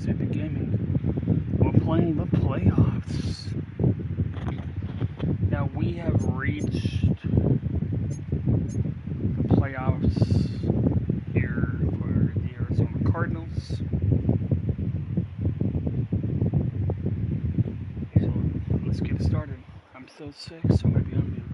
City Gaming. We're playing the playoffs. Now we have reached the playoffs here for the Arizona Cardinals. So let's get started. I'm still sick, so I'm gonna be on mute.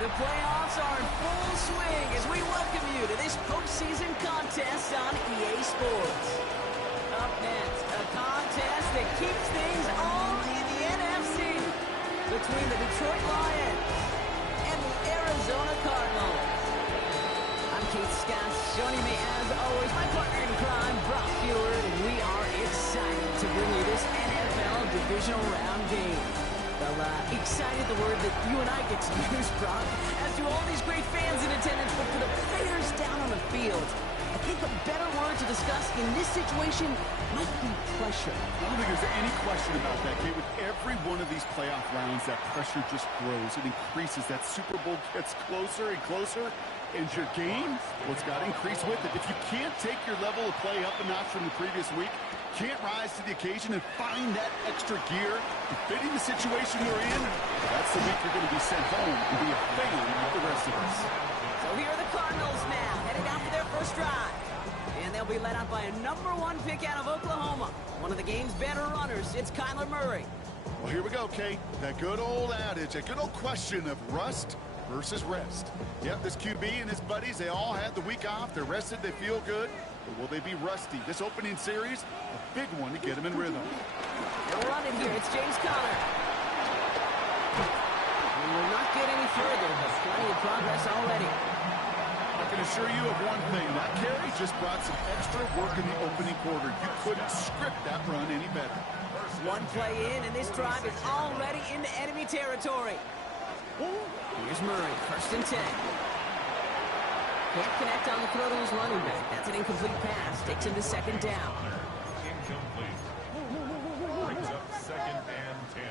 The playoffs are in full swing as we welcome you to this postseason contest on EA Sports. Up next, a contest that keeps things all in the NFC between the Detroit Lions and the Arizona Cardinals. I'm Keith Scott, joining me as always, my partner in crime, Brock Stewart, and we are excited to bring you this NFL Divisional Round game. Well, excited the word that you and I get to use, Brock, as do all these great fans in attendance, but for the players down on the field, I think a better word to discuss in this situation might be pressure. I don't think there's any question about that, Kate. With every one of these playoff rounds, that pressure just grows. It increases. That Super Bowl gets closer and closer. And your game, well, it's got to increase with it. If you can't take your level of play up a notch from the previous week, can't rise to the occasion and find that extra gear, fitting the situation you're in, that's the week you're going to be sent home and be a fan of the rest of us. So here are the Cardinals now, heading out for their first drive. And they'll be led out by a #1 pick out of Oklahoma. One of the game's better runners, it's Kyler Murray. Well, here we go, Kate. That good old adage, that good old question of rust versus rest. Yep, this QB and his buddies, they all had the week off. They're rested, they feel good. But will they be rusty? This opening series, a big one to get them in rhythm. They'll run it here. It's James Conner. We will not get any further, but plenty of progress already. I can assure you of one thing. That carry just brought some extra work in the opening quarter. You couldn't script that run any better. One play in, and this drive is already into enemy territory. Here's Murray, 1st and 10. Can't connect on the throw to his running back. That's an incomplete pass. Takes him to 2nd down. Incomplete. Brings up 2nd and 10.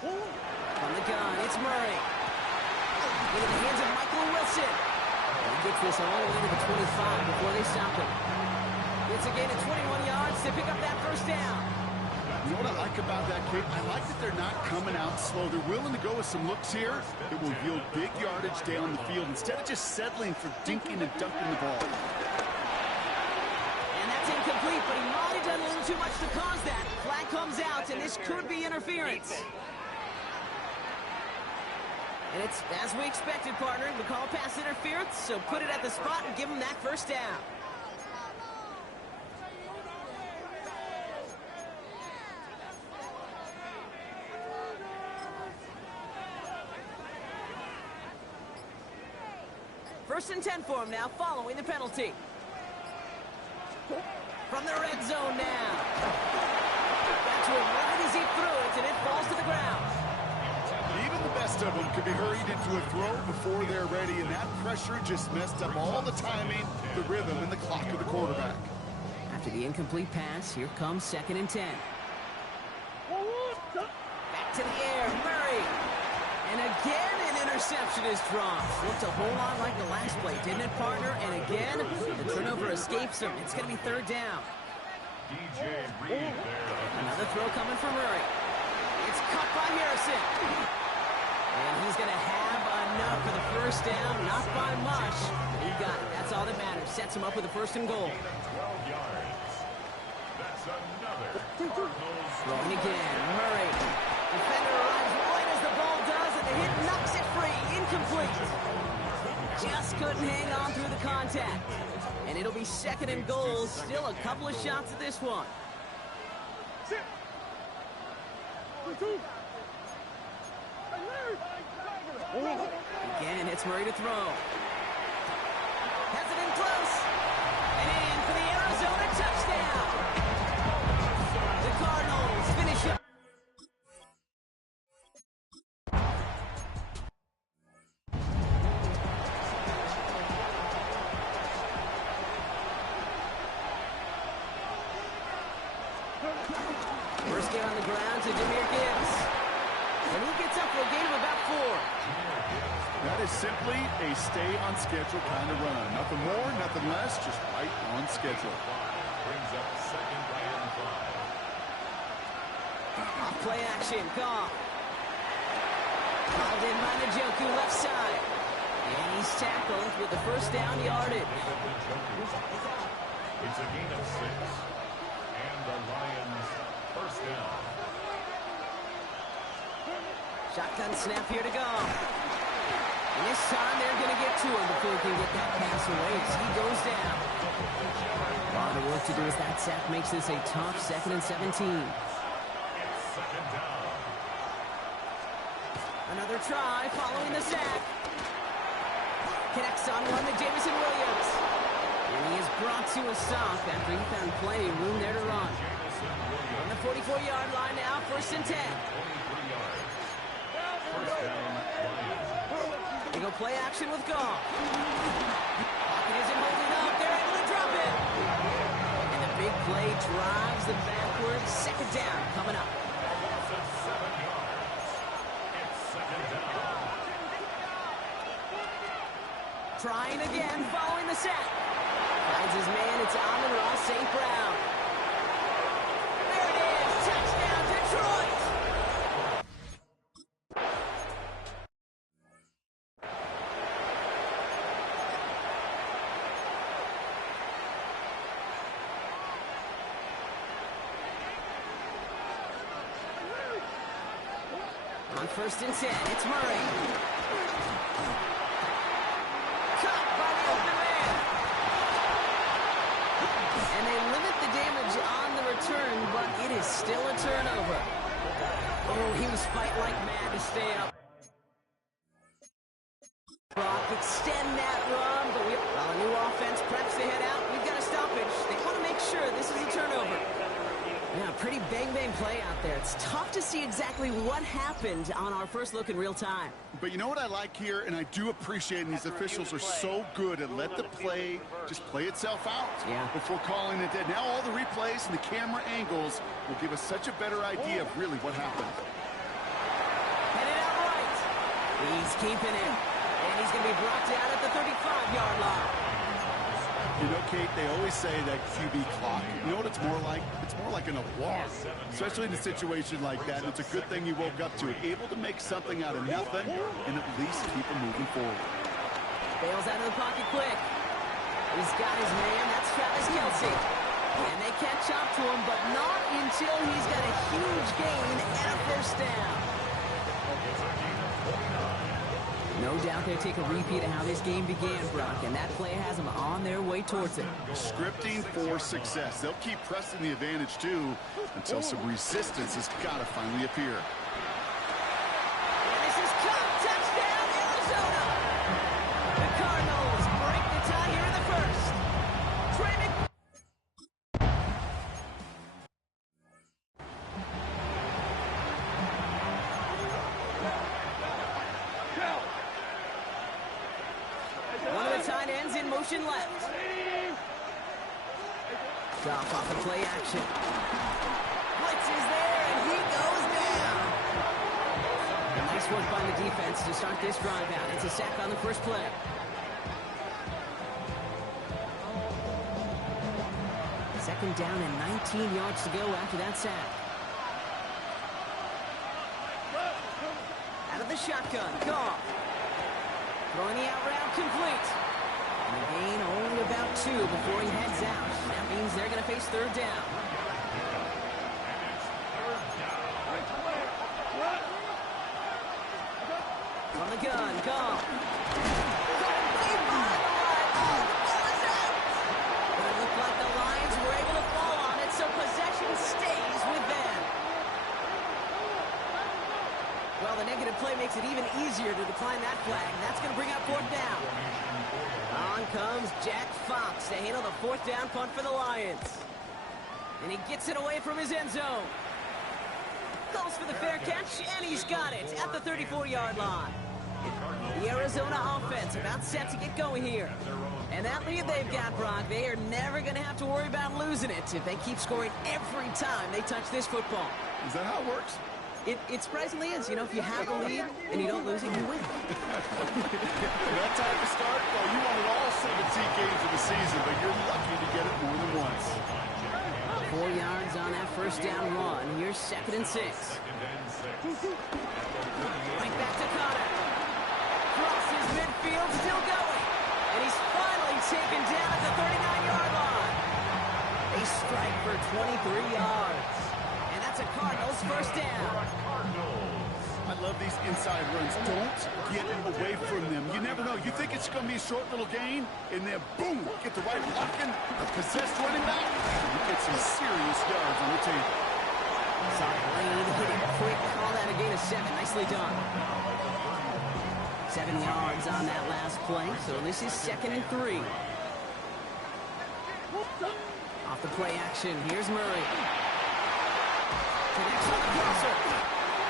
From the gun, it's Murray. Into the hands of Michael Wilson. He gets this all the way to the 25 before they stop him. It's a gain of 21 yards to pick up that 1st down. You know what I like about that, Kate? I like that they're not coming out slow. They're willing to go with some looks here. It will yield big yardage down the field instead of just settling for dinking and dunking the ball. And that's incomplete, but he might have done a little too much to cause that. Flag comes out, and this could be interference. And it's as we expected, partner. We call pass interference, so put it at the spot and give him that 1st down. First and 10 for him now, following the penalty. From the red zone now. Back to him right as he threw it, and it falls to the ground. Even the best of them could be hurried into a throw before they're ready, and that pressure just messed up all the timing, the rhythm, and the clock of the quarterback. After the incomplete pass, here comes 2nd and 10. Back to the air, Murray. And again, an interception is drawn. Looked a whole lot like the last play, didn't it, partner? And again, the turnover escapes him. It's going to be 3rd down. DJ Reed there. Another throw coming from Murray. It's caught by Harrison. And he's going to have enough for the 1st down. Not by much. He got it. That's all that matters. Sets him up with a 1st and goal. 12 yards. That's another Cardinals. Throwing again. Murray. Defender arrives right as the ball does, and the hit knocks it free. Incomplete. Just couldn't hang on through the contact. And it'll be 2nd and goal. Still a couple of shots at this one. Again, it's Murray to throw. Has it in close. And in for get on the ground to Jahmyr Gibbs. And he gets up for a gain of about 4. That is simply a stay on schedule kind of run. Nothing more, nothing less, just right on schedule. Brings up second and 5. Off play action, Goff. Called in by Njoku left side. And he's tackled with the first down yardage. It's a gain of 6. And the Lions first down. Shotgun snap here to go. And this time they're going to get to him before he can get that pass away as he goes down. A lot of work to do as that sack makes this a tough 2nd and 17. It's second down. Another try following the sack. Connects on one to Jameson Williams. And he is brought to a stop after he found plenty of room there to run. On the 44-yard line now, 1st and 10. 23 yards. First down, Lions. They go play action with Goff. Pocket isn't holding up. They're able to drop it. And the big play drives them backwards. 2nd down coming up. Loss of 7 yards. It's second down. Trying again following the sack. Finds his man. It's Amon-Ra St. Brown. There it is. Touchdown, Detroit. On 1st and 10, it's Murray. Caught by the open man. And they limit the damage on the return, but it is still a turnover. Oh, he was fighting like mad to stay up. Brock extend that run, but while a new offense preps to head out, we've got a stoppage. They want to make sure this is a turnover. Yeah, pretty bang-bang play out there. It's tough to see exactly what happened on our first look in real time. But you know what I like here, and I do appreciate, and these officials are so good at let the play just play itself out before calling it dead. Now all the replays and the camera angles will give us such a better idea of really what happened. Headed out right. He's keeping it. And he's going to be brought down at the 35-yard line. You know, Kate, they always say that QB clock, you know what it's more like? It's more like an alarm, especially in a situation like that. It's a good thing you woke up to it, able to make something out of nothing and at least keep it moving forward. Bails out of the pocket quick. He's got his man. That's Travis Kelce. And they catch up to him, but not until he's got a huge gain and a first down. No doubt they take a repeat of how this game began, Brock, and that play has them on their way towards it. Scripting for success. They'll keep pressing the advantage, too, until some resistance has got to finally appear. And this is caught. Touchdown, Arizona! The Cardinals break the tie here in the first. Trey Mc... One of the tight ends in motion left. Goff off the play action. Blitz is there, and he goes down. Nice work by the defense to start this drive out. It's a sack on the first play. Second down and 19 yards to go after that sack. Out of the shotgun, Goff. Throwing the out route complete. And the gain only about 2 before he heads out. That means they're going to face third down. From the gun, Goff. But it looked like the Lions were able to fall on it, so possession stays with them. Well, the negative play makes it even easier to decline that flag. That's going to bring up fourth down. On comes Jack Fox to handle the fourth down punt for the Lions. And he gets it away from his end zone. Goes for the fair catch, and he's got it at the 34-yard line. The Arizona offense about set to get going here. And that lead they've got, Brock, they are never going to have to worry about losing it if they keep scoring every time they touch this football. Is that how it works? It surprisingly is. You know, if you have the lead and you don't lose it, you win. That time to start? Well, you wanted all 17 games of the season, but you're lucky to get it more than once. 4 yards on that first down run. Here's 2nd and 6. Right back to Connor. Crosses midfield, still going. And he's finally taken down at the 39-yard line. They strike for 23 yards. And that's a Cardinals first down. I love these inside runs. Don't get away from them. You never know. You think it's going to be a short little gain, and then boom, get the right blocking, possessed running back. You get some serious yards on the table. Solid lead, hit it quick, call that a gain of 7. Nicely done. 7 yards on that last play, so this is 2nd and 3. Off the play action, here's Murray. Connects on the crosser.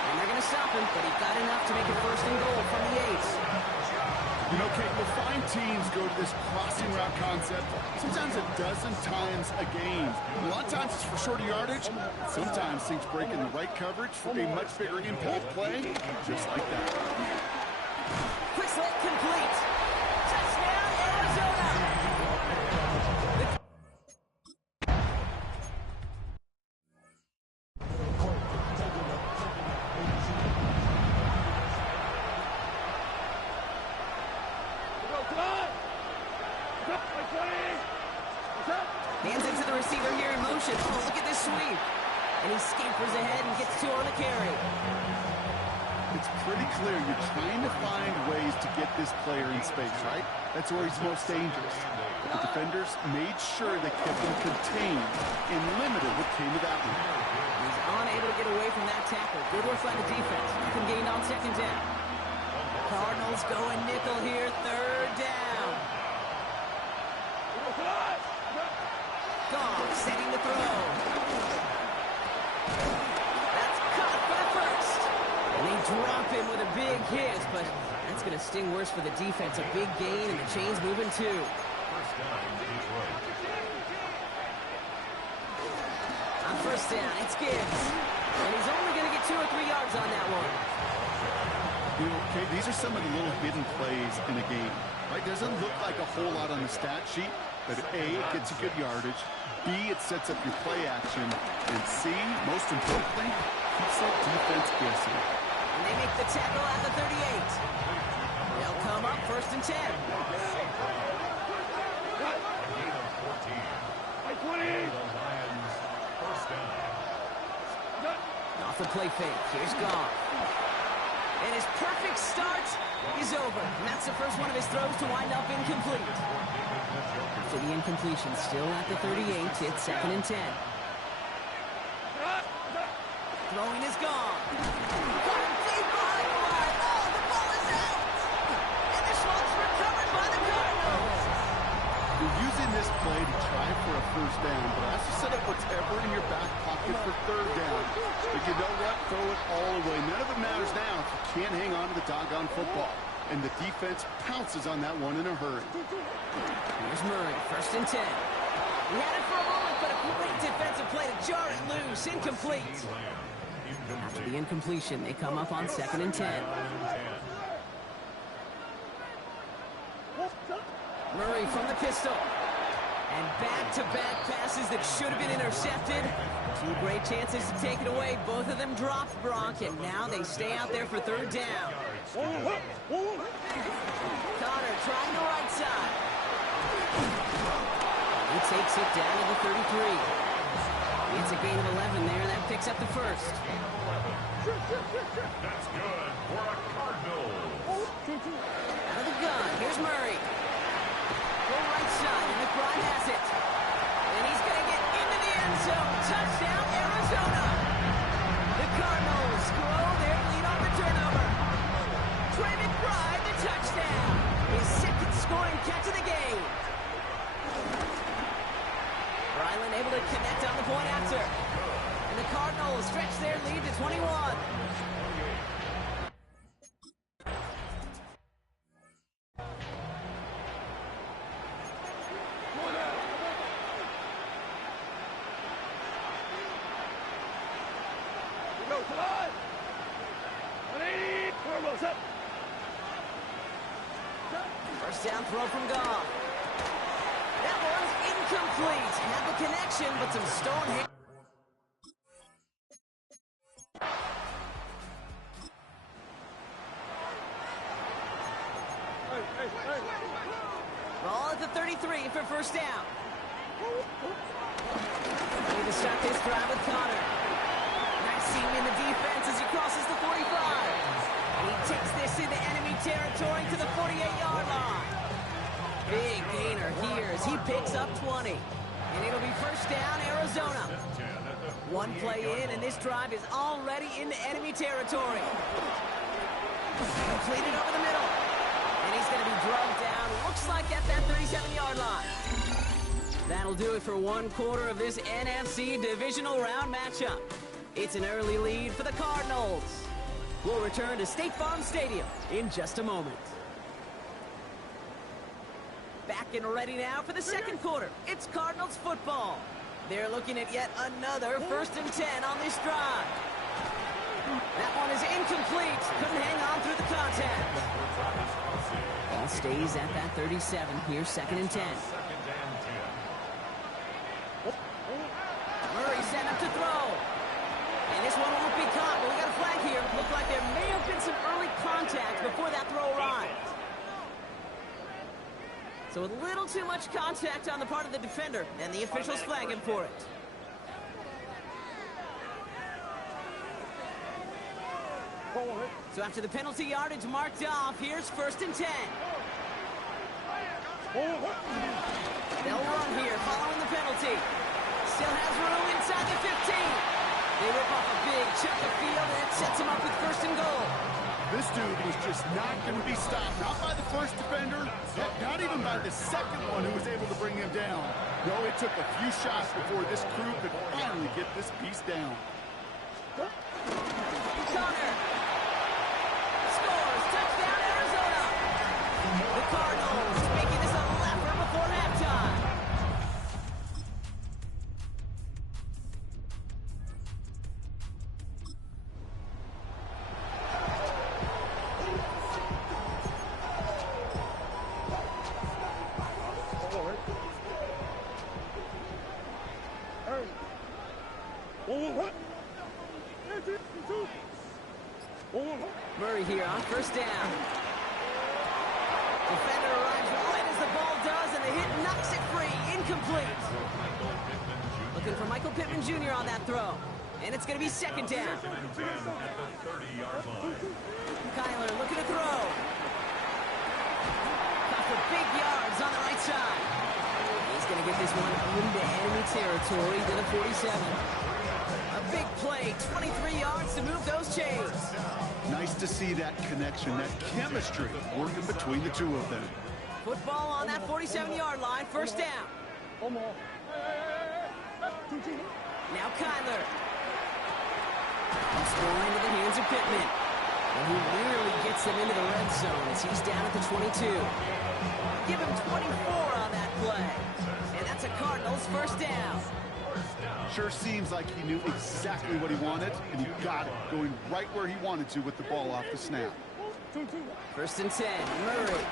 And they're going to stop him, but he got enough to make it 1st and goal from the 8. You know, Kate, we'll find teams go to this crossing route concept sometimes a dozen times a game. A lot of times it's for shorter yardage. Sometimes things break in the right coverage for a much bigger impact play, just like that. Quick slant complete. Touchdown, Arizona. Hands it to the receiver here in motion. Oh, look at this sweep. And he scampers ahead and gets 2 on the carry. It's pretty clear you're trying to find ways to get this player in space, right? That's where he's most dangerous. The defenders made sure they kept him contained and limited what came to that one. He's unable to get away from that tackle. Good work by the defense. Nothing gained on 2nd down. Cardinals going nickel here, 3rd down. Gone, setting the throw. That's caught for the 1st. And they drop him with a big hit, but that's going to sting worse for the defense. A big gain, and the chain's moving too. On 1st down, it's Gibbs. And he's only going to get 2 or 3 yards on that one. You know, okay, these are some of the little hidden plays in a game. Right? Doesn't look like a whole lot on the stat sheet, but A, it gets you good yardage. B, it sets up your play action. And C, most importantly, keeps that defense guessing. And they make the tackle at the 38. They'll come up 1st and 10. Off the play fake. Here's Goff. And his perfect start is over. And that's the first one of his throws to wind up incomplete. After the incompletion, still at the 38, it's 2nd and 10. Throwing is gone. Got him deep behind the line. Oh, the ball is out. And this one's recovered by the Cardinals. You're using this play to try for a 1st down, but also set up whatever in your back pocket for 3rd down. But you know what? Throw it all away. None of it matters now if you can't hang on to the doggone football. And the defense pounces on that one in a hurry. Here's Murray, 1st and 10. He had it for a moment, but a great defensive play to jar it loose. Incomplete. After the incompletion, they come up on 2nd and 10. Murray from the pistol. And back-to-back passes that should have been intercepted. 2 great chances to take it away. Both of them dropped, Brock, and now they stay out there for 3rd down. Connor trying the right side. He takes it down to the 33. It's a gain of 11 there. That picks up the 1st. That's good for a Cardinal. Out of the gun. Here's Murray. Go right side, and McBride has it. And he's going to get into the end zone. Touchdown, Arizona. The Cardinals grow their lead on the turnover. Trey McBride, the touchdown. His 2nd scoring catch of the game. Ryland able to connect on the point after. And the Cardinals stretch their lead to 21. First down throw from Goff. That one's incomplete. Had the connection, but some stone hit. Ball at the 33 for first down. Need to start this drive with Connor. Nice seam in the defense as he crosses the 45. And he takes this into enemy territory to the 48-yard line. Big gainer here as he picks up 20. And it'll be first down, Arizona. One play in, and this drive is already into enemy territory. Completed over the middle. And he's going to be drugged down, looks like at that 37-yard line. That'll do it for one quarter of this NFC divisional round matchup. It's an early lead for the Cardinals. We'll return to State Farm Stadium in just a moment. Back and ready now for the second quarter. It's Cardinals football. They're looking at yet another 1st and 10 on this drive. That one is incomplete. Couldn't hang on through the contact. Ball stays at that 37 here, 2nd and 10. Murray set up to throw. And this one won't be caught, but we got a flag here. Looked like there may have been some early contact before that throw arrived. So a little too much contact on the part of the defender, and the officials flag him for it. So after the penalty yardage marked off, here's 1st and 10. They'll run here following the penalty. Still has room inside the 15. They rip off a big chunk of field, and it sets him up with 1st and goal. This dude was just not going to be stopped. Not by the first defender, not even by the second one who was able to bring him down. No, it took a few shots before this crew could finally get this piece down. Connor scores. Touchdown, Arizona. The Cardinals making this a laugher before halftime. Murray here on 1st down. Defender arrives right as the ball does, and the hit knocks it free. Incomplete. Looking for Michael Pittman Jr. on that throw. And it's going to be 2nd down. Kyler looking to throw. Got for big yards on the right side. He's going to get this one into enemy territory to the 47. A big play, 23 yards to move those chains. Nice to see that connection, that chemistry working between the two of them. Football on that 47-yard line, 1st down. Now Kyler. It's going into the hands of Pittman. And he nearly gets him into the red zone as he's down at the 22. Give him 24 on that play. And that's a Cardinals 1st down. Sure seems like he knew exactly what he wanted, and he got it, going right where he wanted to with the ball off the snap. 1st and 10, Murray.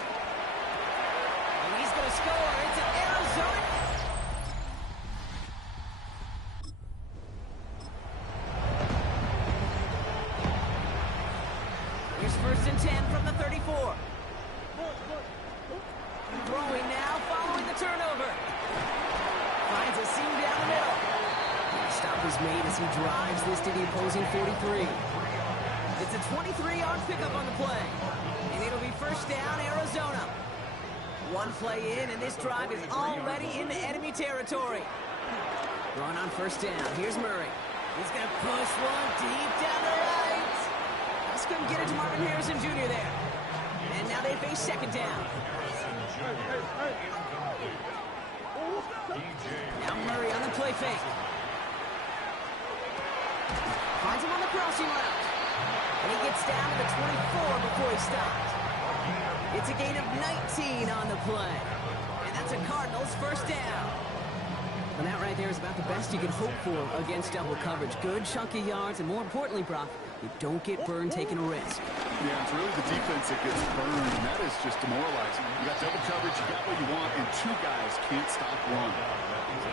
And he's going to score. It's an Arizona. Here's 1st and 10 from the 34. Throwing now, following the turnover. Finds a seam down the middle. Stop is made as he drives this to the opposing 43. It's a 23-yard pickup on the play. And it'll be 1st down, Arizona. One play in, and this drive is already into enemy territory. Run on 1st down. Here's Murray. He's going to push one deep down the right. Just couldn't get it to Marvin Harrison Jr. there. And now they face 2nd down. Now Murray on the play fake. Finds him on the crossing route. And he gets down to the 24 before he stops. It's a gain of 19 on the play. And that's a Cardinals 1st down. And that right there is about the best you can hope for against double coverage. Good chunky yards, and more importantly, Brock, You don't get burned taking a risk. Yeah, it's really the defense that gets burned, and that is just demoralizing. You got double coverage, you got what you want, and two guys can't stop one.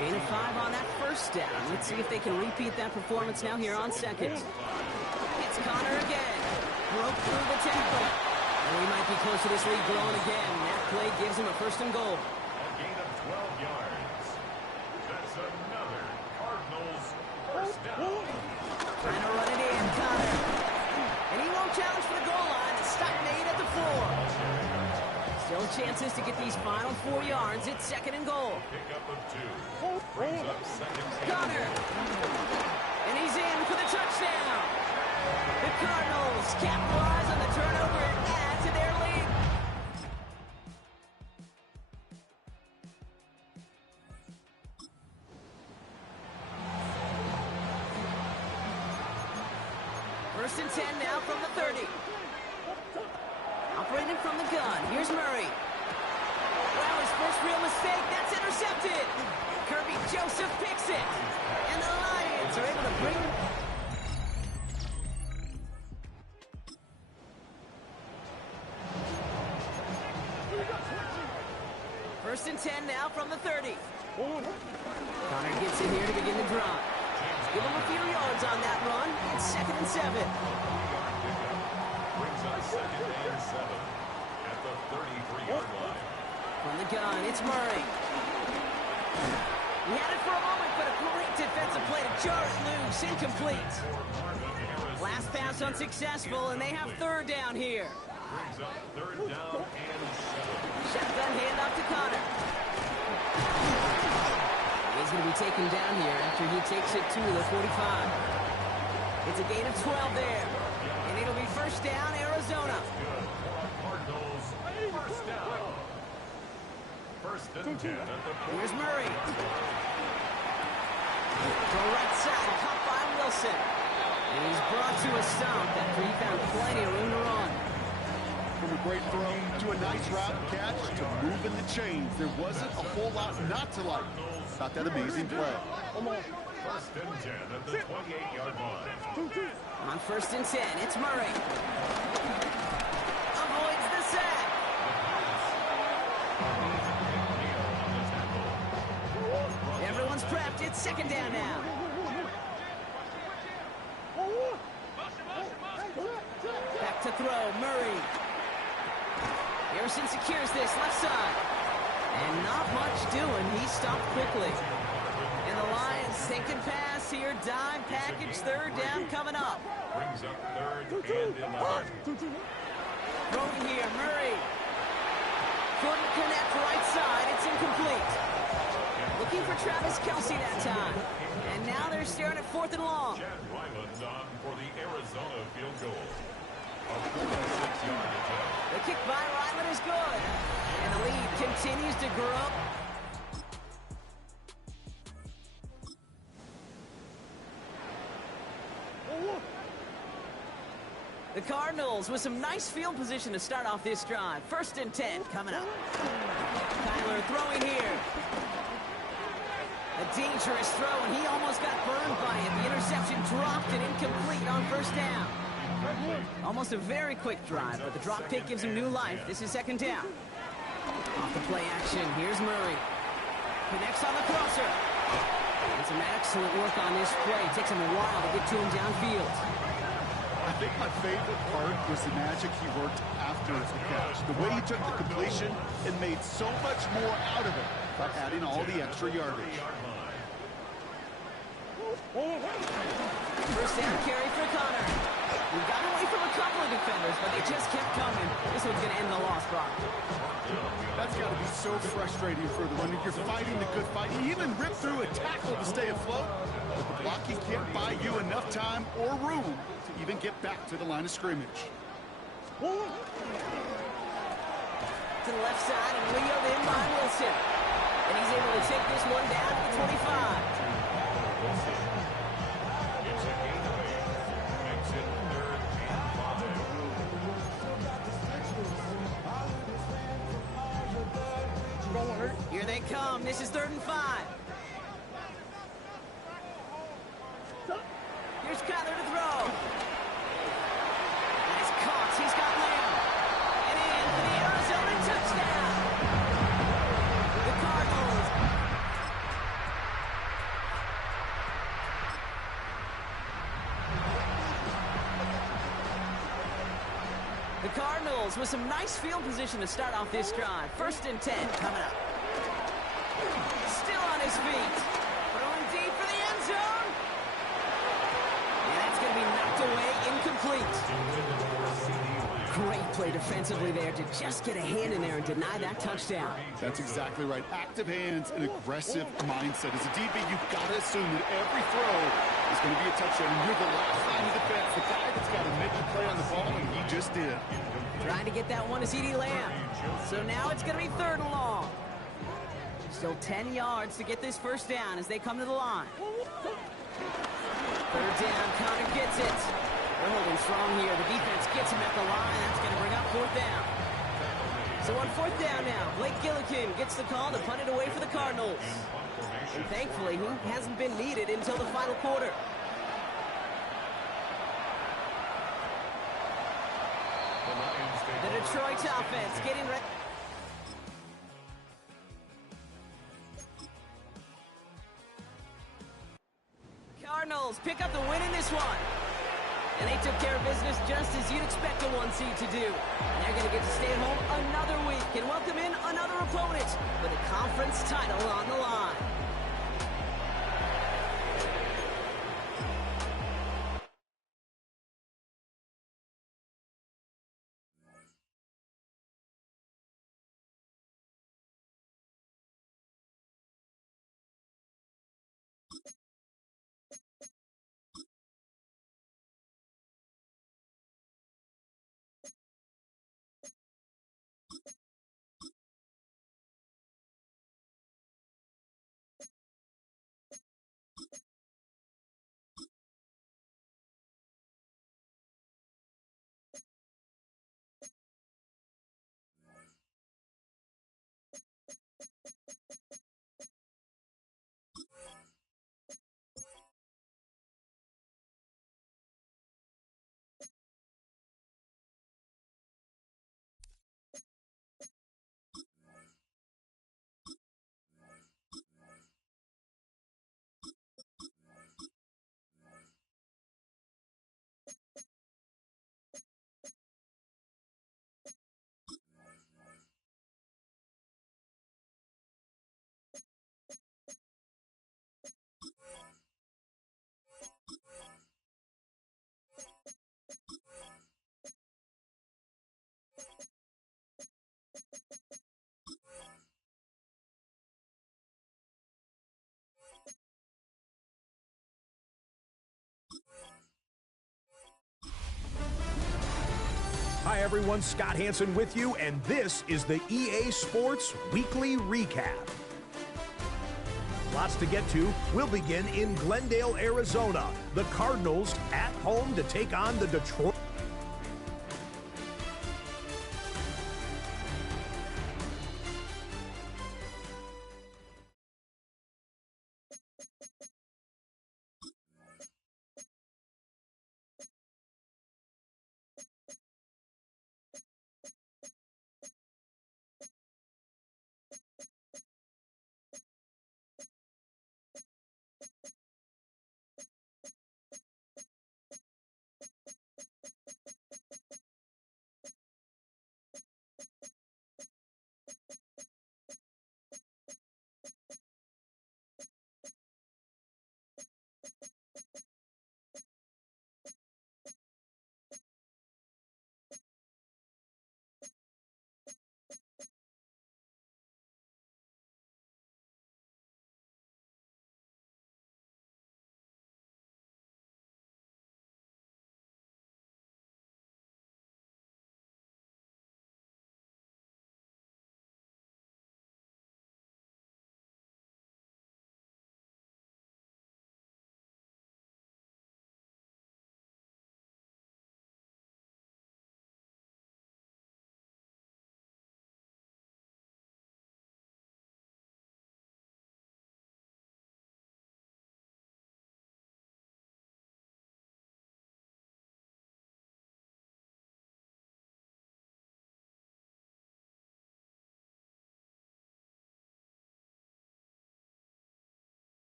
Gain of 5 on that first down. Let's see if they can repeat that performance now here on second. It's Connor again. Broke through the tackle. And we might be close to this lead growing again. That play gives him a first and goal. A gain of 12 yards. That's another Cardinals first down. Trying to run it in, Connor. And he won't challenge for the goal line. It's stop made at the 4. Still chances to get these final 4 yards. It's second and goal. Pickup of 2. Brings up second. Connor. And he's in for the touchdown. The Cardinals capitalize on the turnover and add to their lead. First and 10 now from the 30. Operating from the gun. Here's Murray. Wow, his first real mistake. That's intercepted. Kirby Joseph picks it. And the Lions are able to bring... First and 10 now from the 30. Connor gets in here to begin the drive. Give him a few yards on that run. It's second and 7. Brings up second and 7 at the 33-yard line. From the gun, it's Murray. He had it for a moment, but a great defensive play to jar it loose. Incomplete. Last pass unsuccessful, and they have third down here. Brings up third down and 7. Shotgun handoff to Connor. He's going to be taken down here after he takes it to the 45. It's a gain of 12 there. And it'll be first down, Arizona. Good for our Cardinals. First down. First and 10 at the 40. Here's Murray. To right side, caught by Wilson. And he's brought to a stop after he found plenty of room to run. From a great throw to a nice route catch to moving the chains, there wasn't a whole lot not to like about that amazing play. First and 10 at the 28-yard line. On first and 10, it's Murray. Avoids the sack. Everyone's prepped. It's second down now. Back to throw, Murray. Harrison secures this left side. And not much doing. He stopped quickly. And the Lions sinking pass here. Dime package, third down coming up. Brings up third and 11. Throwing here, Murray. Couldn't connect right side. It's incomplete. Looking for Travis Kelce that time. And now they're staring at fourth and long. Chad Ryland's on for the Arizona field goal. A 46-yard attempt. The kick by Ryland is good. And the lead continues to grow. The Cardinals with some nice field position to start off this drive. First and 10 coming up. Kyler throwing here. A dangerous throw, and he almost got burned by it. The interception dropped and incomplete on first down. Almost a very quick drive, but the drop pick gives him new life. This is second down. Off the play action, here's Murray. Connects on the crosser. And some excellent work on this play. It takes him a while to get to him downfield. I think my favorite part was the magic he worked after the catch. The way he took the completion and made so much more out of it by adding all the extra yardage. First down carry for Connor. We got away from a couple of defenders, but they just kept coming. This one's going to end the loss, Brock. That's got to be so frustrating for the runner. You're fighting the good fight. You even rip through a tackle to stay afloat, but the blocking can't buy you enough time or room to even get back to the line of scrimmage. To the left side and wheeled in by Wilson. And he's able to take this one down to the 25. It's a gain of 8. Makes it third and 5. Here they come. This is third and 5. Here's Kyler to throw. Cardinals with some nice field position to start off this drive. 1st and 10 coming up. Still on his feet. Throwing deep for the end zone. And that's going to be knocked away, incomplete. Great play defensively there to just get a hand in there and deny that touchdown. That's exactly right. Active hands and aggressive mindset. As a DB, you've got to assume that every throw is going to be a touchdown. And you're the last line of defense, the guy that's got to make a play on the ball, and he just did. Trying to get that one to CeeDee Lamb. So now it's going to be 3rd and long. Still 10 yards to get this 1st down as they come to the line. 3rd down, Connor gets it. They're holding strong here. The defense gets him at the line. That's going to bring up 4th down. So on 4th down now, Blake Gillikin gets the call to punt it away for the Cardinals. And thankfully, he hasn't been needed until the final quarter. The Detroit offense getting ready. Cardinals pick up the win in this one. And they took care of business just as you'd expect a 1 seed to do. And they're going to get to stay at home another week and welcome in another opponent with a conference title on the line. Hi everyone, Scott Hansen with you, and this is the EA Sports Weekly Recap. Lots to get to. We'll begin in Glendale, Arizona. The Cardinals at home to take on the Detroit.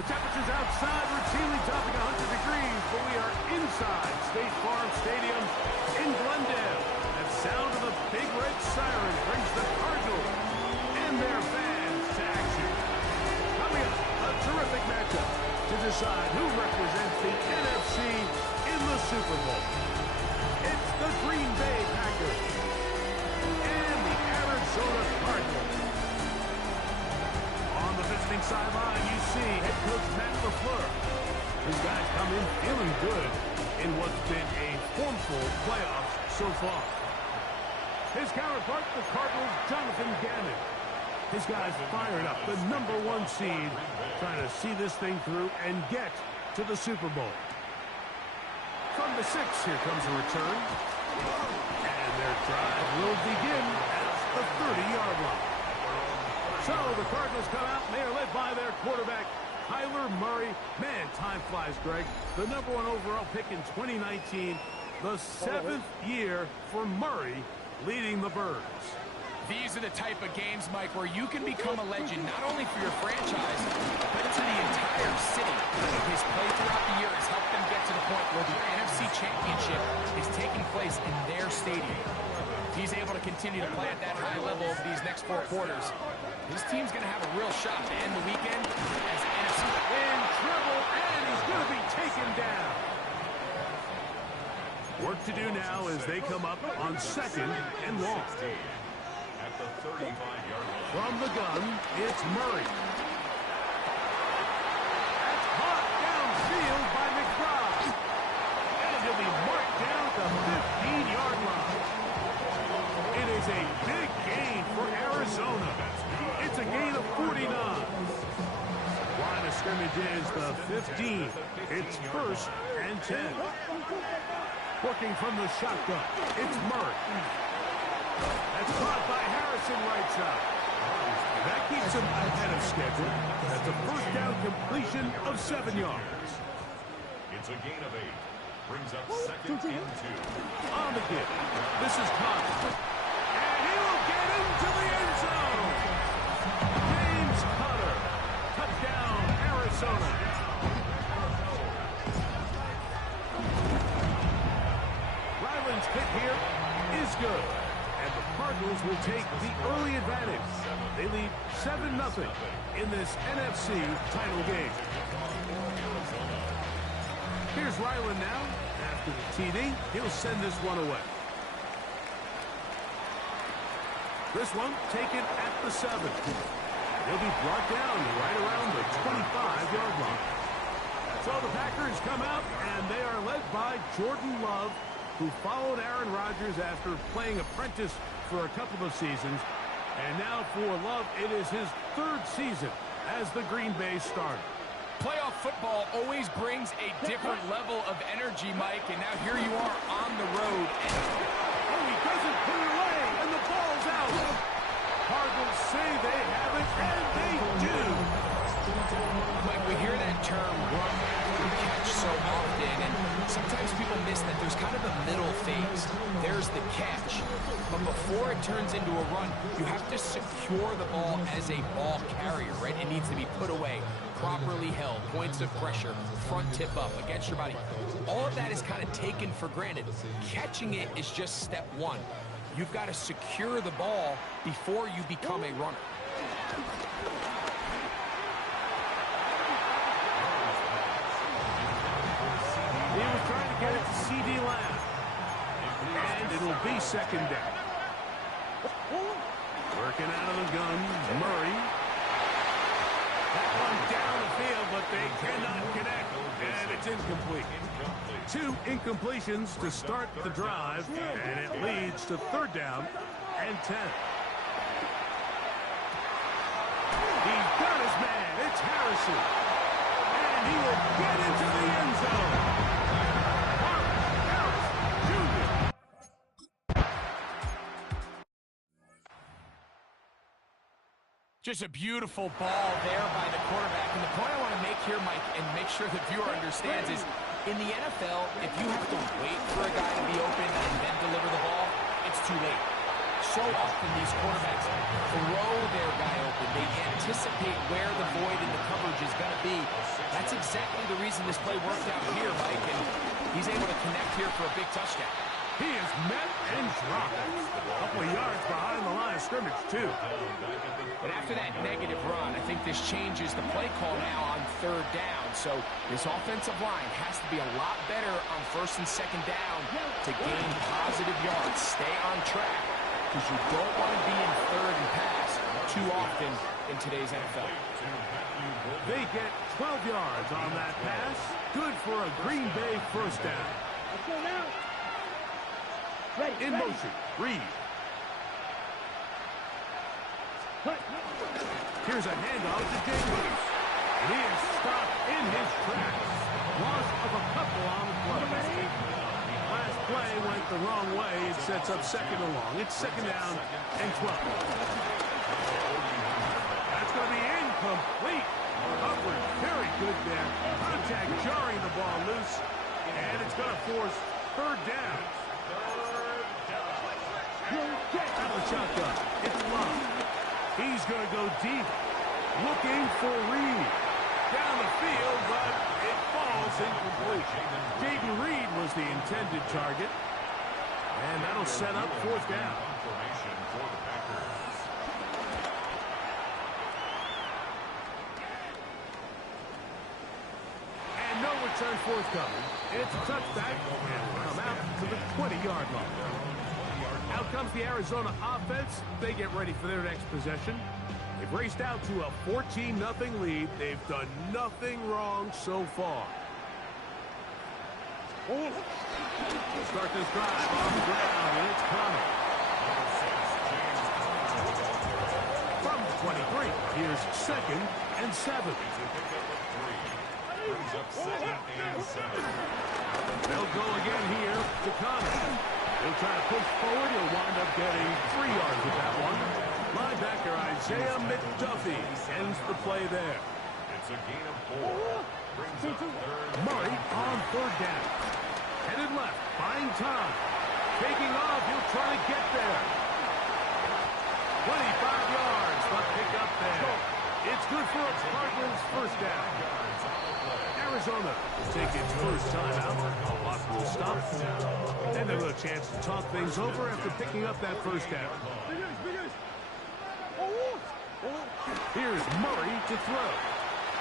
The temperatures outside routinely topping 100 degrees, but we are inside State Farm Stadium in Glendale. That sound of the big red siren brings the Cardinals and their fans to action. Coming up, a terrific matchup to decide who represents the NFC in the Super Bowl. It's the Green Bay Packers and the Arizona Cardinals. On the visiting sideline, you see head coach Matt LaFleur. These guys come in feeling good in what's been a formful playoffs so far. His counterpart, the Cardinals' Jonathan Gannon. His guys fired up, the #1 seed, trying to see this thing through and get to the Super Bowl. From the 6, here comes a return. And their drive will begin at the 30-yard line. So the Cardinals come out, and they are led by their quarterback, Kyler Murray. Man, time flies, Greg. The #1 overall pick in 2019, the 7th year for Murray leading the Birds. These are the type of games, Mike, where you can become a legend, not only for your franchise, but to the entire city. His play throughout the year has helped them get to the point where the NFC Championship is taking place in their stadium. He's able to continue to play at that high level over these next 4 quarters. This team's going to have a real shot to end the weekend as NFC In trouble, and he's going to be taken down. Work to do now as they come up on 2nd and long. At the 35-yard line. From the gun, it's Murray. That's caught downfield by McBride. And he'll be marked down at the 15-yard line. It is a big gain for Arizona. It's a gain of 49. Line of scrimmage is the 15. It's 1st and 10. Working from the shotgun, it's Murray. That's caught by Harrison right side. That keeps him ahead of schedule. That's a 1st down completion of 7 yards. It's a gain of 8. Brings up 2nd and 2. On the kick. This is Connor. And he will get into the end zone. James Conner. Touchdown, Arizona. Ryland's kick here is good. And the Cardinals will take the early advantage. They lead 7-0 in this NFC title game. Here's Ryland now. After the TD, he'll send this one away. This one taken at the 7. He'll be brought down right around the 25-yard line. So the Packers come out, and they are led by Jordan Love, who followed Aaron Rodgers after playing apprentice for a couple of seasons. And now for Love, it is his 3rd season as the Green Bay starter. Playoff football always brings a different level of energy, Mike, and now here you are on the road. Oh, he doesn't put it away, and the ball's out. Cardinals say they have it, and they do. Mike, we hear that term run after catch so often, and sometimes people miss that there's kind of a middle phase. There's the catch, but before it turns into a run, you have to secure the ball as a ball carrier, right? It needs to be put away, properly held, points of pressure, front tip up against your body. All of that is kind of taken for granted. Catching it is just step one. You've got to secure the ball before you become a runner. He was trying to get it to C.D. Lamb. And it'll be 2nd down. Working out of the gun, Murray. That one down the field, but they cannot connect. And it's incomplete. 2 incompletions to start the drive, and it leads to 3rd down and 10. He's got his man. It's Harrison. And he will get into the end zone. Just a beautiful ball there by the quarterback. And the point I want to make here, Mike, and make sure the viewer understands is, in the NFL, if you have to wait for a guy to be open and then deliver the ball, it's too late. So often these quarterbacks throw their guy open. They anticipate where the void in the coverage is going to be. That's exactly the reason this play worked out here, Mike, and he's able to connect here for a big touchdown. He is met and dropped. A couple of yards behind the line of scrimmage, too. But after that negative run, I think this changes the play call now on 3rd down. So this offensive line has to be a lot better on 1st and 2nd down to gain positive yards. Stay on track, because you don't want to be in 3rd and pass too often in today's NFL. They get 12 yards on that pass. Good for a Green Bay 1st down. Let's go now. In motion, Reed. Here's a handoff to Davis. And he is stopped in his tracks. Loss of a couple on the play. Last play went the wrong way. It sets up 2nd and long. It's 2nd down and 12. That's going to be incomplete. Coverage very good there. Contact jarring the ball loose. And it's going to force 3rd down. Out of the shotgun. It's Love. He's going to go deep. Looking for Reed. Down the field, but it falls incomplete. Jaden Reed was the intended target. And that'll set up 4th down. And no return forthcoming. It's a touchback, and will come out to the 20-yard line. Out comes the Arizona offense. They get ready for their next possession. They've raced out to a 14-0 lead. They've done nothing wrong so far. They'll start this drive on the ground, and it's coming. From the 23, here's 2nd and 7. They'll go again here to Connor. He'll try to push forward. He'll wind up getting 3 yards with that one. Linebacker Isaiah McDuffie ends the play there. It's a gain of 4. Brings up 3rd. Murray on 3rd down. Headed left, buying time. Taking off, he'll try to get there. 25 yards, but pick up there. It's good for a Cardinals 1st down. Arizona will take its first time out. Clock will stop. And they're with a chance to talk things over after picking up that first down. Here's Murray to throw.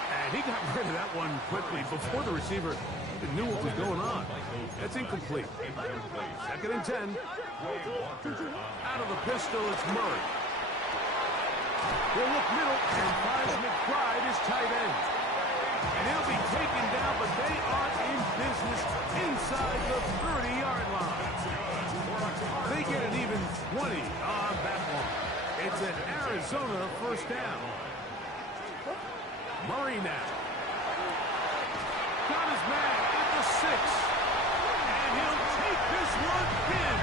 And he got rid of that one quickly before the receiver even knew what was going on. That's incomplete. 2nd and 10. Out of the pistol, it's Murray. He'll look middle and finds McBride as tight end. And he'll be taken down, but they are in business inside the 30-yard line. They get an even 20 on that one. It's an Arizona first down. Murray now. Got his man at the 6. And he'll take this one in.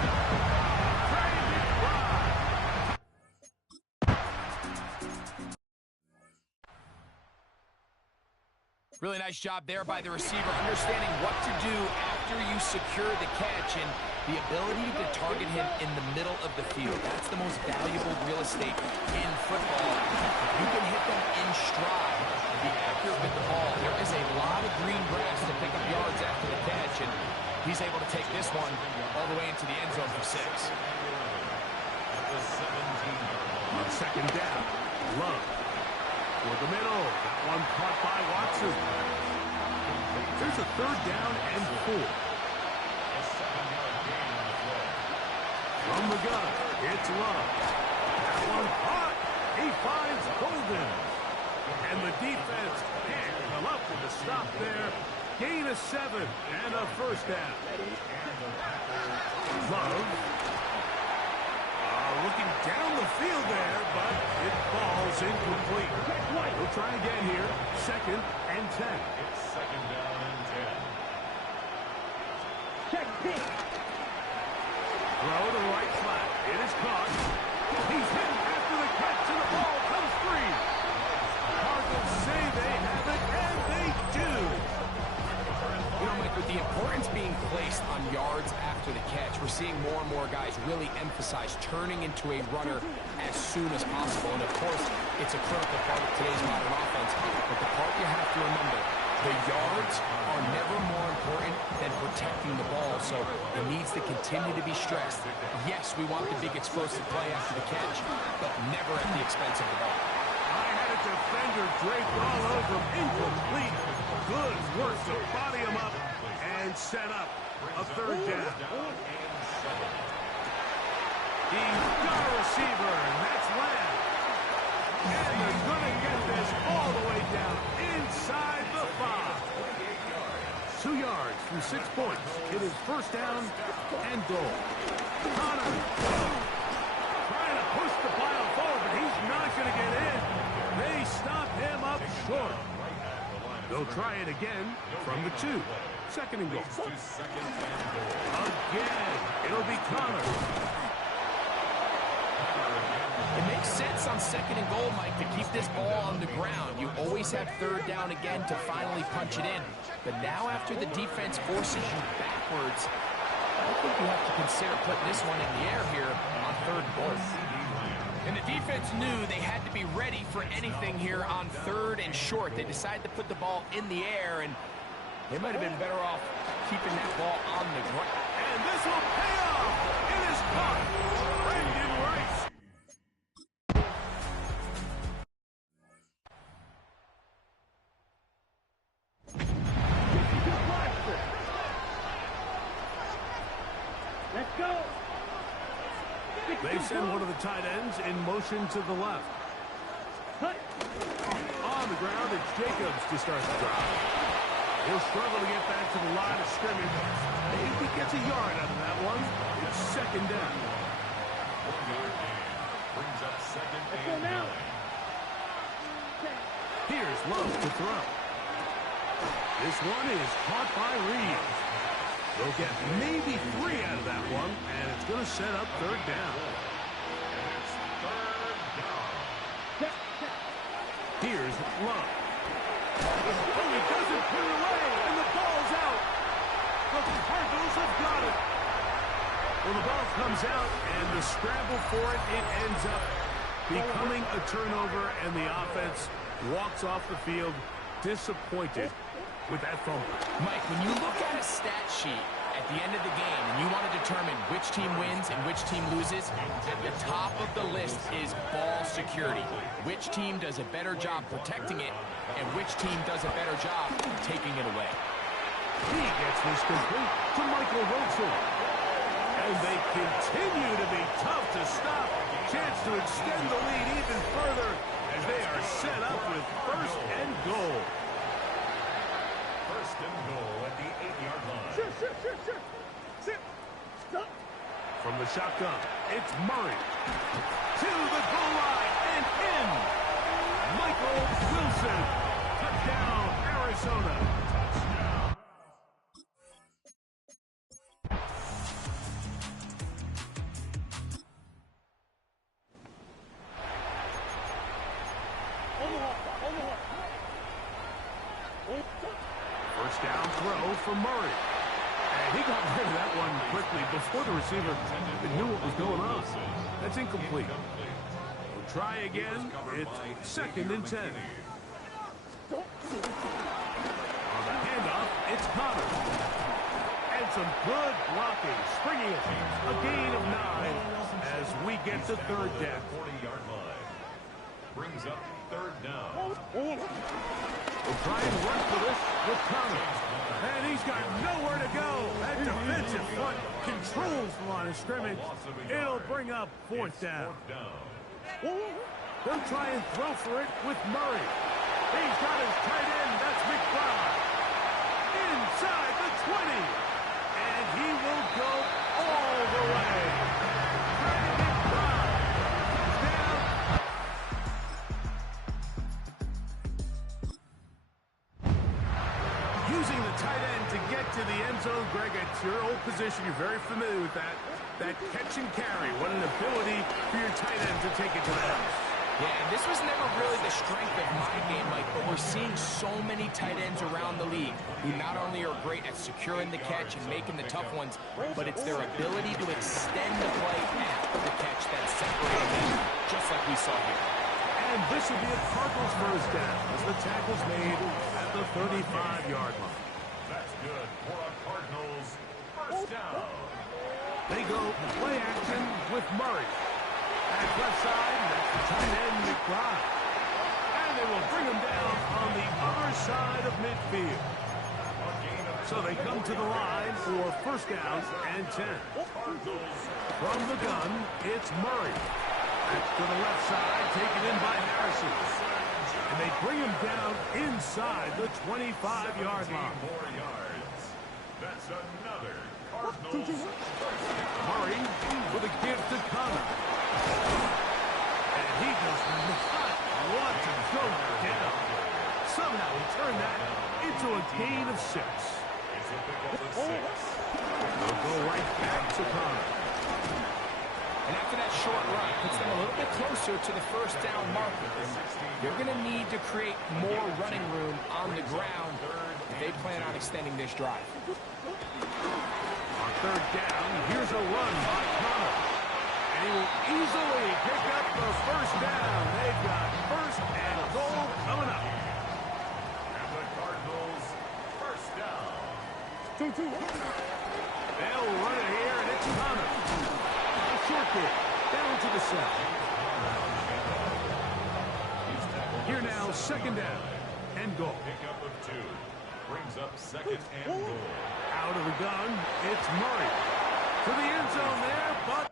Trey McBride. Really nice job there by the receiver, understanding what to do after you secure the catch and the ability to target him in the middle of the field. That's the most valuable real estate in football. If you can hit them in stride and be accurate with the ball, there is a lot of green grass to pick up yards after the catch, and he's able to take this one all the way into the end zone for 6. On 2nd down, Love. For the middle. That one caught by Watson. There's a 3rd down and 4. From the gun, it's Love. That one caught. He finds Golden. And the defense can't come up with a stop there. Gain of 7 and a first down. Love. Looking down the field there, but it falls incomplete. We'll try again here. 2nd and 10. It's 2nd down and 10. Check pick. Throw to the right flat. It is caught. He's hit after the catch, and the ball comes free. Cardinals say they have it, and they do. You know, Mike, with the importance being placed on yards after the catch, we're seeing more and more guys really emphasize turning into a runner as soon as possible. And, of course, it's a critical part of today's modern offense. But the part you have to remember, the yards are never more important than protecting the ball. So it needs to continue to be stressed. Yes, we want the big explosive play after the catch, but never at the expense of the ball. I had a defender draped all over him. Incomplete. Good work to body him up and set up a 3rd down. He's got a receiver, and that's Lamb. And they're going to get this all the way down inside the 5. 2 yards from 6 points. It is 1st down and goal. Connor trying to push the pile forward, but he's not going to get in. They stop him up short. They'll try it again from the 2. 2nd and goal. Again, it'll be Connor. It makes sense on 2nd and goal, Mike, to keep this ball on the ground. You always have 3rd down again to finally punch it in. But now after the defense forces you backwards, I think you have to consider putting this one in the air here on 3rd and goal. And the defense knew they had to be ready for anything here on 3rd and short. They decided to put the ball in the air, and they might have been better off keeping that ball on the ground. And this will pay off. It is caught. Brandon Rice. Let's go. They send one of the tight ends in motion to the left. On the ground, it's Jacobs to start the drive. He'll struggle to get back to the line of scrimmage. Maybe he gets a yard out of that one. It's 2nd down. Brings up 2nd and 9. Here's Love to throw. This one is caught by Reeves. They'll get maybe 3 out of that one, and it's going to set up 3rd down. It's 3rd down. Here's Love. Oh, he doesn't put it away, and the ball's out. The Cardinals have got it. Well, the ball comes out, and the scramble for it, it ends up becoming a turnover, and the offense walks off the field disappointed with that fumble. Mike, when you look at a stat sheet At the end of the game, and you want to determine which team wins and which team loses, at the top of the list is ball security. Which team does a better job protecting it, and which team does a better job taking it away. He gets this complete to Michael Wilson. And they continue to be tough to stop. Chance to extend the lead even further as they are set up with first and goal. First and goal at the 8-yard line. Stop. From the shotgun, it's Murray. To the goal line and in. Michael Wilson. Touchdown, Arizona. First down throw for Murray. And he got rid of that one quickly before the receiver even knew what was going on. That's incomplete. We'll try again. It's 2nd and 10. On the handoff, it's Connor. And some good blocking, springing it. A gain of 9 as we get to 3rd down. 40-yard line. Brings up 3rd down. We'll try and run for this with Connor. And he's got nowhere to go. That defensive front controls the line of scrimmage. It'll bring up 4th down. They'll try and throw for it with Murray. He's got his tight end. That's McBride. Inside the 20. And he will go all the way. Using the tight end to get to the end zone, Greg, it's your old position. You're very familiar with that. That catch and carry. What an ability for your tight end to take it to the house. Yeah, and this was never really the strength of my game, Mike, but we're seeing so many tight ends around the league who not only are great at securing the catch and making the tough ones, but it's their ability to extend the play after the catch that's separating them, just like we saw here. And this will be a Cardinals first down as the tackle's made at the 35-yard line. That's good for a Cardinals first down. They go play action with Murray. At left side, that's the tight end, McBride. And they will bring him down on the other side of midfield. So they come to the line for first down and 10. From the gun, it's Murray. That's to the left side, taken in by Harrison. And they bring him down inside the 25-yard line. More yards. That's another Cardinals. Murray with a give to Connor. And he does not want to go down. Somehow he turned that into a gain of 6. They'll go right back to Connor. And after that short run, puts them a little bit closer to the first down marker. They're going to need to create more running room on the ground if they plan on extending this drive. On 3rd down, here's a run by Connor. And he will easily pick up the first down. They've got first and goal coming up. And the Cardinals first down. They'll run it here, and it's Connor. A short kick down to the center. Here now, 2nd down and goal. Pickup of 2. Brings up 2nd and goal. Out of the gun, it's Murray. To the end zone there, but...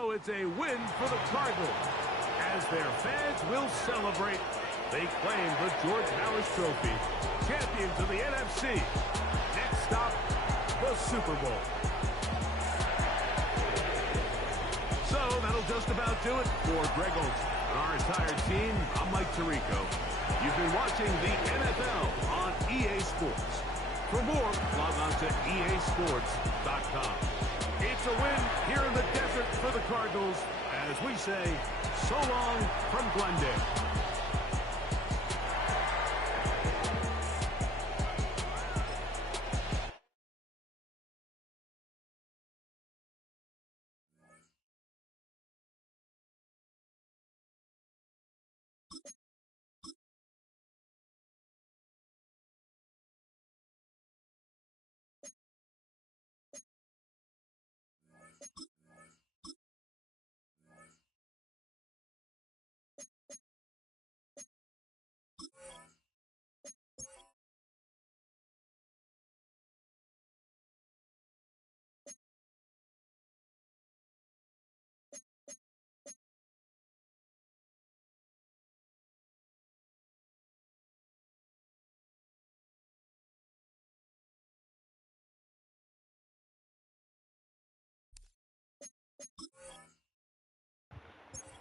So it's a win for the Cardinals. As their fans will celebrate, they claim the George Harris Trophy. Champions of the NFC. Next stop, the Super Bowl. So that'll just about do it for Greg Olson and our entire team. I'm Mike Tirico. You've been watching the NFL on EA Sports. For more, log on to easports.com. It's a win here in the desert for the Cardinals as we say so long from Glendale.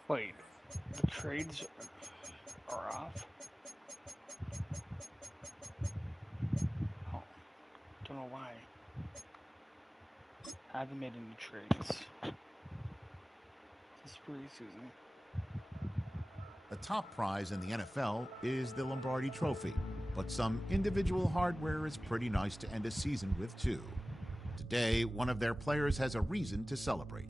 Wait, the trades are off? Oh, don't know why. I haven't made any trades. This is pretty Susan. The top prize in the NFL is the Lombardi Trophy, but some individual hardware is pretty nice to end a season with, too. Today, one of their players has a reason to celebrate.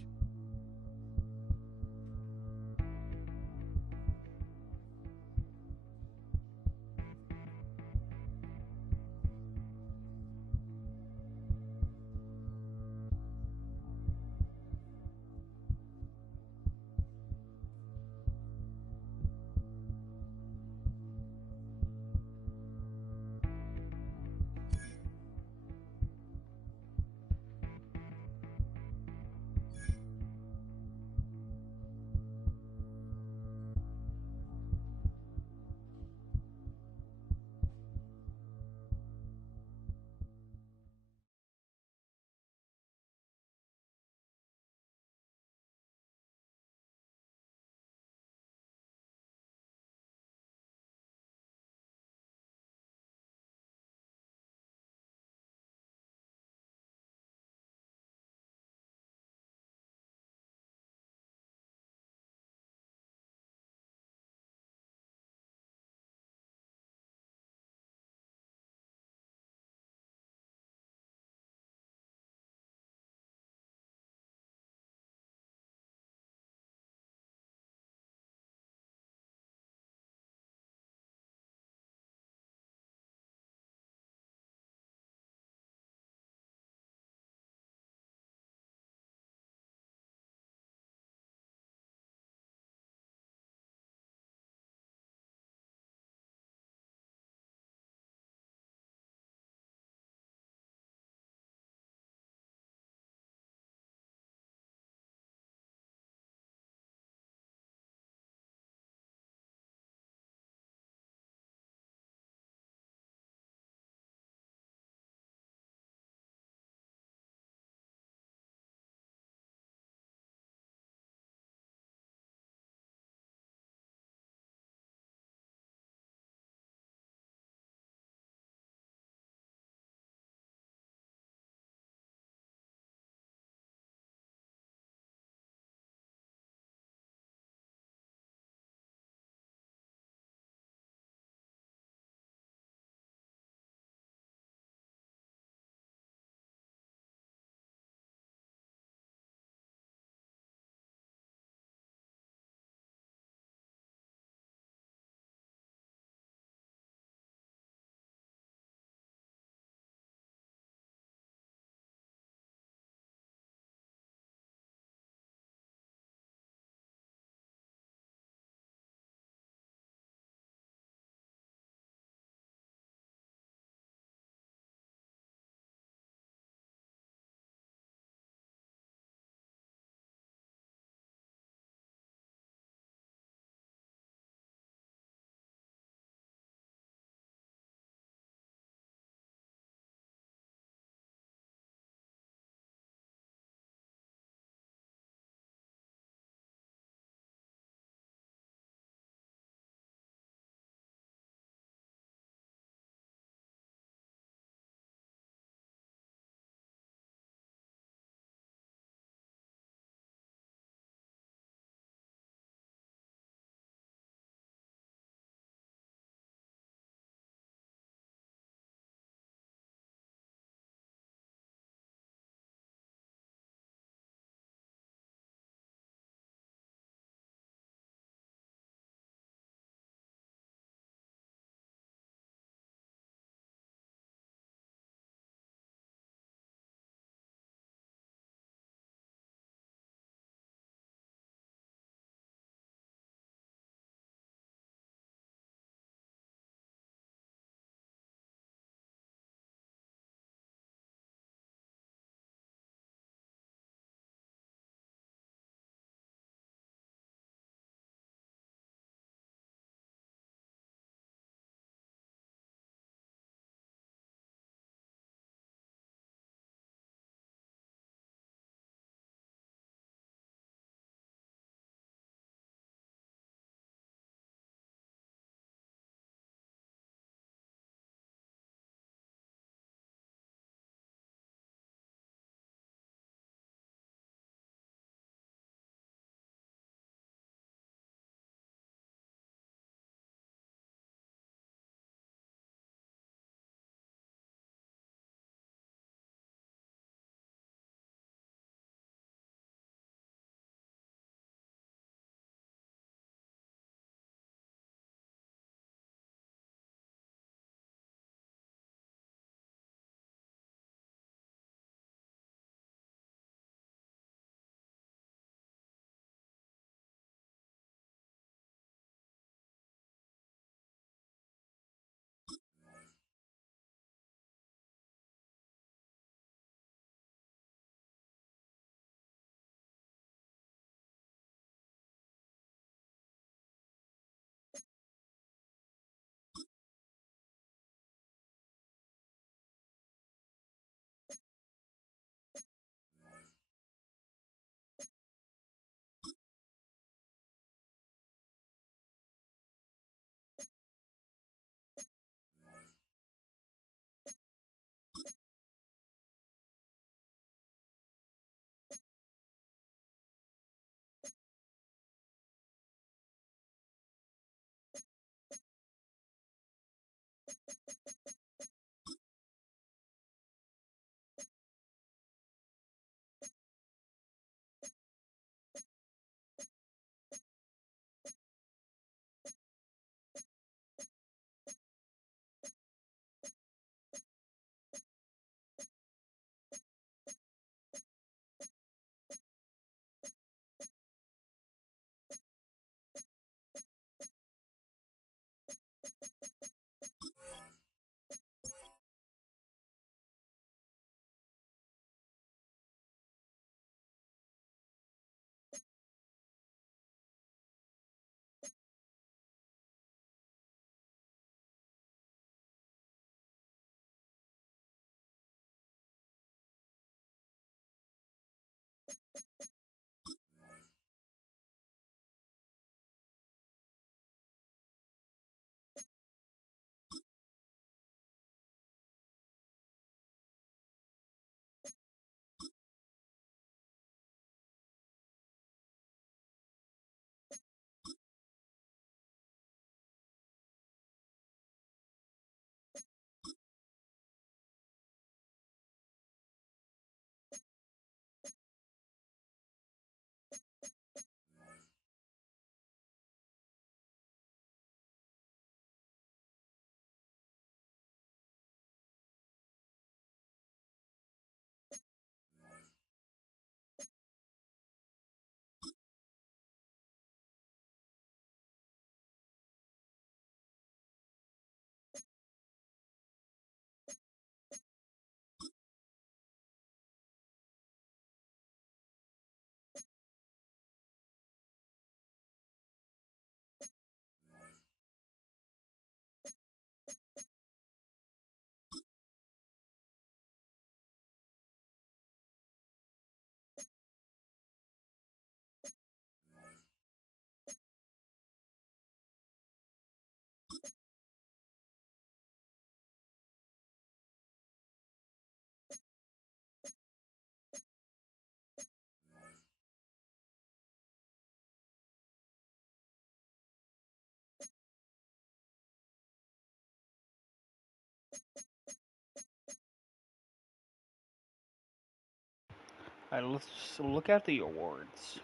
Let's look at the awards.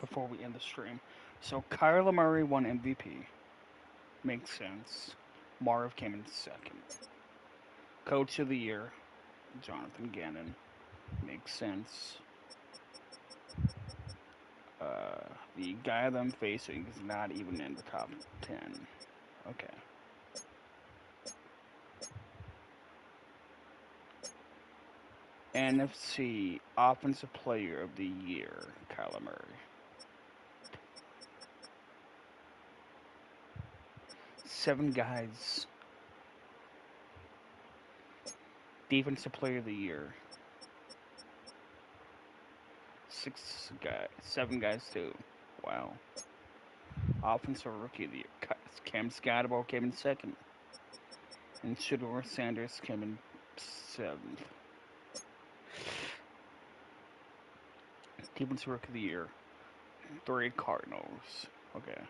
Before we end the stream. So Kyler Murray won MVP. Makes sense. Marv came in second. Coach of the Year, Jonathan Gannon. Makes sense. The guy them facing is not even in the top 10. Okay. NFC Offensive Player of the Year, Kyler Murray. Seven guys. Defensive Player of the Year. Seven guys too. Wow. Offensive Rookie of the Year. Cam Scotabo came in second. And Shedeur Sanders came in seventh. Defensive Rookie of the Year. 3 Cardinals. Okay.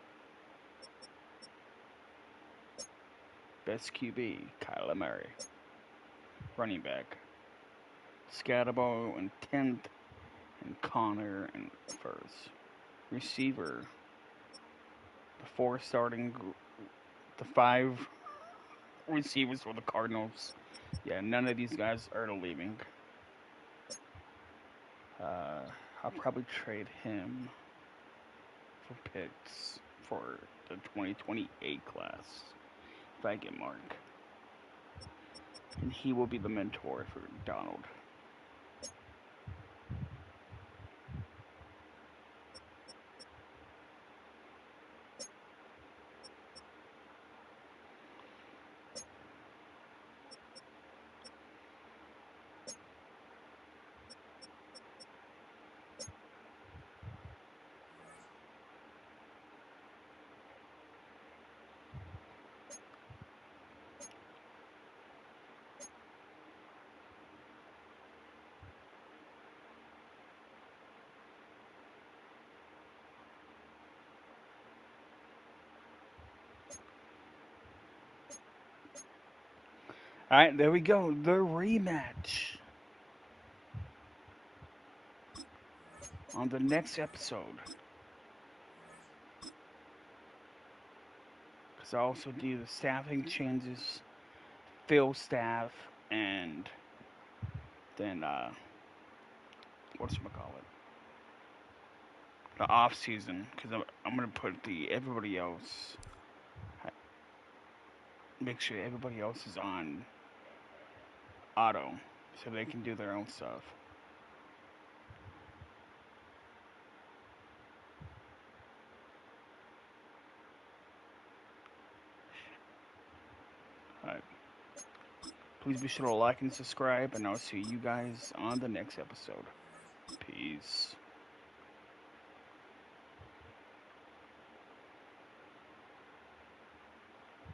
Best QB, Kyler Murray. Running back, Scotabo in 10th, and Connor in 1st. Receiver, the 5 receivers for the Cardinals. Yeah, none of these guys are leaving. I'll probably trade him for picks for the 2028 class if I get Mark. And he will be the mentor for Donald. Alright, there we go. The rematch. On the next episode. Because I also do the staffing changes, fill staff, and then, whatchamacallit? The off season. Because I'm going to put everybody else. Make sure everybody else is on auto. So they can do their own stuff. Alright. Please be sure to like and subscribe, and I'll see you guys on the next episode. Peace.